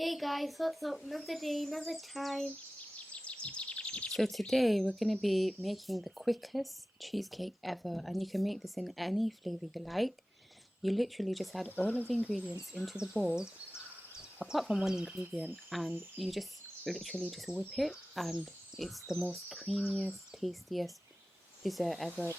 Hey guys, what's up? Another day, another time. So today we're going to be making the quickest cheesecake ever, and you can make this in any flavour you like. You literally just add all of the ingredients into the bowl, apart from one ingredient, and you just literally just whip it, and it's the most creamiest, tastiest dessert ever.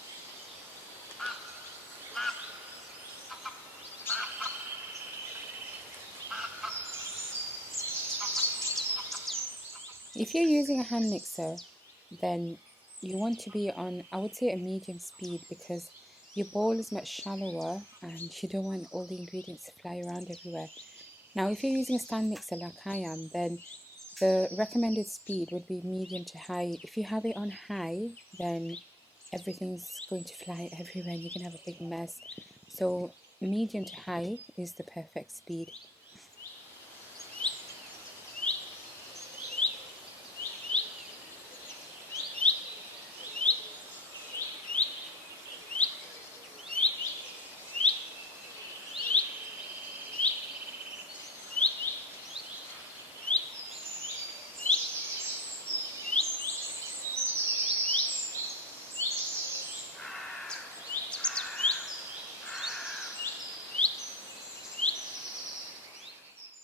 If you're using a hand mixer, then you want to be on, I would say, a medium speed, because your bowl is much shallower and you don't want all the ingredients to fly around everywhere. Now, if you're using a stand mixer like I am, then the recommended speed would be medium to high. If you have it on high, then everything's going to fly everywhere and you can have a big mess. So medium to high is the perfect speed.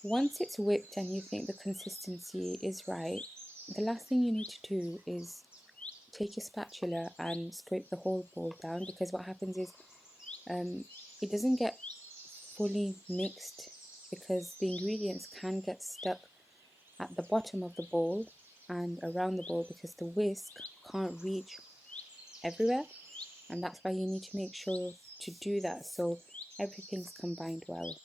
Once it's whipped and you think the consistency is right, the last thing you need to do is take your spatula and scrape the whole bowl down, because what happens is it doesn't get fully mixed, because the ingredients can get stuck at the bottom of the bowl and around the bowl because the whisk can't reach everywhere, and that's why you need to make sure to do that so everything's combined well.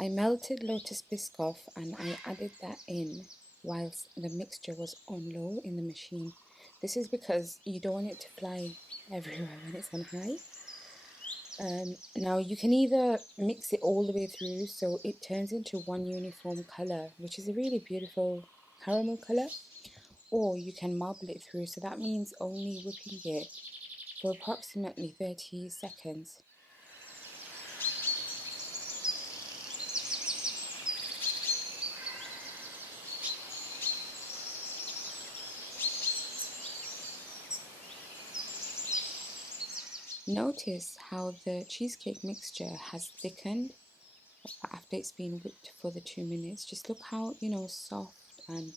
I melted Lotus Biscoff and I added that in whilst the mixture was on low in the machine. This is because you don't want it to fly everywhere when it's on high. Now you can either mix it all the way through so it turns into one uniform colour, which is a really beautiful caramel colour, or you can marble it through, so that means only whipping it for approximately 30 seconds. Notice how the cheesecake mixture has thickened after it's been whipped for the 2 minutes. Just look how, soft and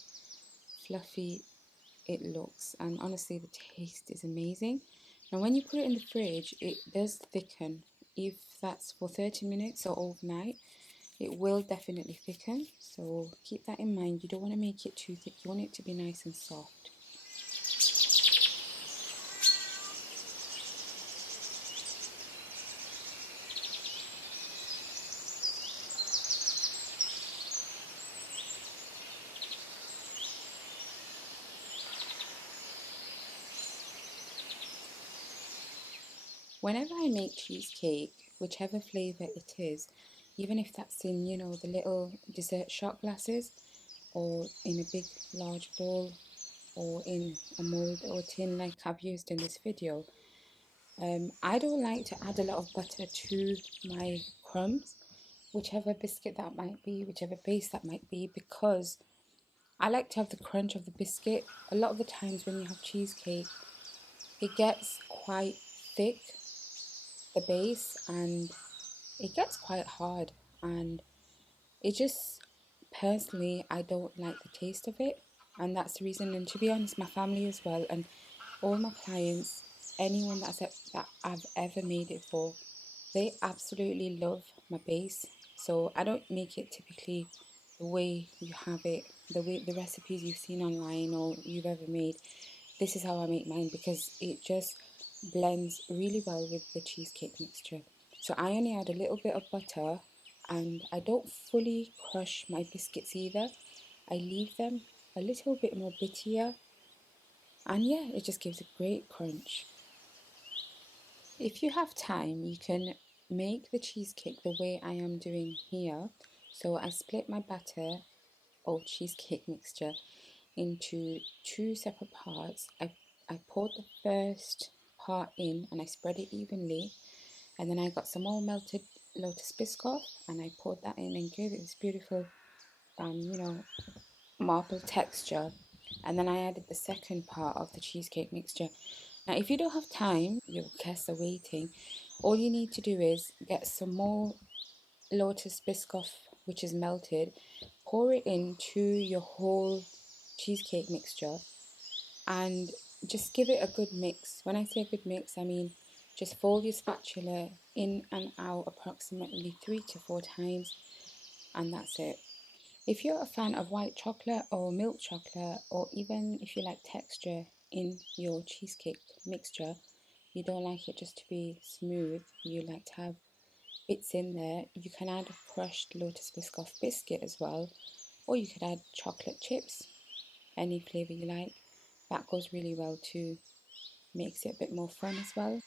fluffy it looks, and honestly the taste is amazing. Now when you put it in the fridge, it does thicken. If that's for 30 minutes or overnight, it will definitely thicken, so keep that in mind. You don't want to make it too thick, you want it to be nice and soft. Whenever I make cheesecake, whichever flavour it is, even if that's in, the little dessert shot glasses, or in a big large bowl, or in a mould or tin like I've used in this video, I don't like to add a lot of butter to my crumbs, whichever biscuit that might be, whichever base that might be, because I like to have the crunch of the biscuit. A lot of the times when you have cheesecake, it gets quite thick, the base, and it gets quite hard, and it just, personally, I don't like the taste of it, and that's the reason. And to be honest, my family as well, and all my clients, anyone that I've ever made it for, they absolutely love my base. So I don't make it typically the way you have it, the recipes you've seen online or you've ever made. This is how I make mine, because it just blends really well with the cheesecake mixture. So I only add a little bit of butter, and I don't fully crush my biscuits either. I leave them a little bit more bittier, and yeah, it just gives a great crunch. If you have time, you can make the cheesecake the way I am doing here. So I split my batter or cheesecake mixture into two separate parts. I poured the first part in and I spread it evenly, and then I got some more melted Lotus Biscoff and I poured that in and gave it this beautiful marble texture. And then I added the second part of the cheesecake mixture. Now if you don't have time, your guests are waiting, all you need to do is get some more Lotus Biscoff, which is melted, pour it into your whole cheesecake mixture and just give it a good mix. When I say a good mix, I mean just fold your spatula in and out approximately 3 to 4 times, and that's it. If you're a fan of white chocolate or milk chocolate, or even if you like texture in your cheesecake mixture, you don't like it just to be smooth, you like to have bits in there, you can add crushed Lotus Biscoff biscuit as well, or you could add chocolate chips, any flavour you like. That goes really well too, makes it a bit more fun as well.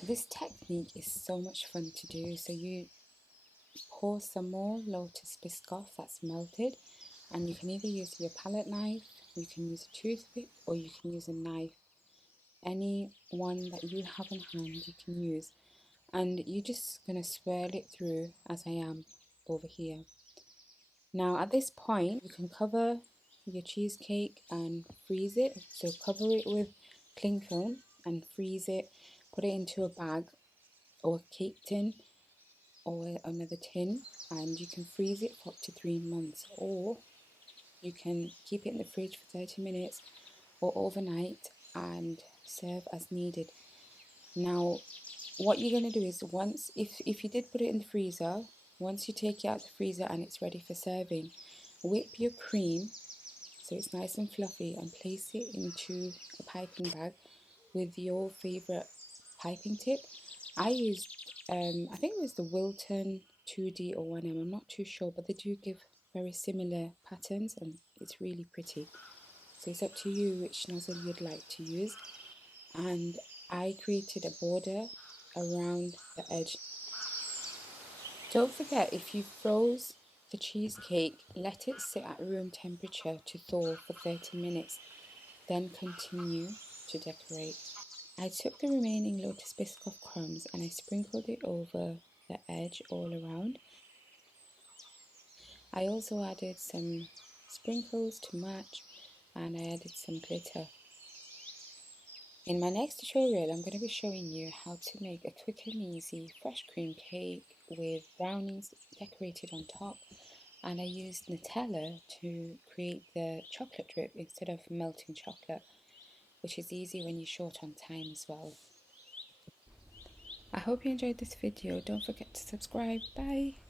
This technique is so much fun to do. So you pour some more Lotus Biscoff that's melted, and you can either use your palette knife, you can use a toothpick, or you can use a knife. Any one that you have on hand you can use, and you're just going to swirl it through as I am over here. Now at this point you can cover your cheesecake and freeze it. So cover it with cling film and freeze it, put it into a bag or a cake tin or another tin, and you can freeze it for up to 3 months, or you can keep it in the fridge for 30 minutes or overnight and serve as needed. Now what you're going to do is, once if you did put it in the freezer, once you take it out of the freezer and it's ready for serving, whip your cream so it's nice and fluffy and place it into a piping bag with your favourite piping tip. I used I think it was the Wilton 2D or 1M, I'm not too sure, but they do give very similar patterns and it's really pretty. So it's up to you which nozzle you'd like to use. And I created a border around the edge. Don't forget, if you froze the cheesecake, let it sit at room temperature to thaw for 30 minutes, then continue to decorate. I took the remaining Lotus Biscoff crumbs and I sprinkled it over the edge all around. I also added some sprinkles to match, and I added some glitter. In my next tutorial, I'm going to be showing you how to make a quick and easy fresh cream cake with brownies decorated on top, and I used Nutella to create the chocolate drip instead of melting chocolate, which is easy when you're short on time as well. I hope you enjoyed this video. Don't forget to subscribe. Bye!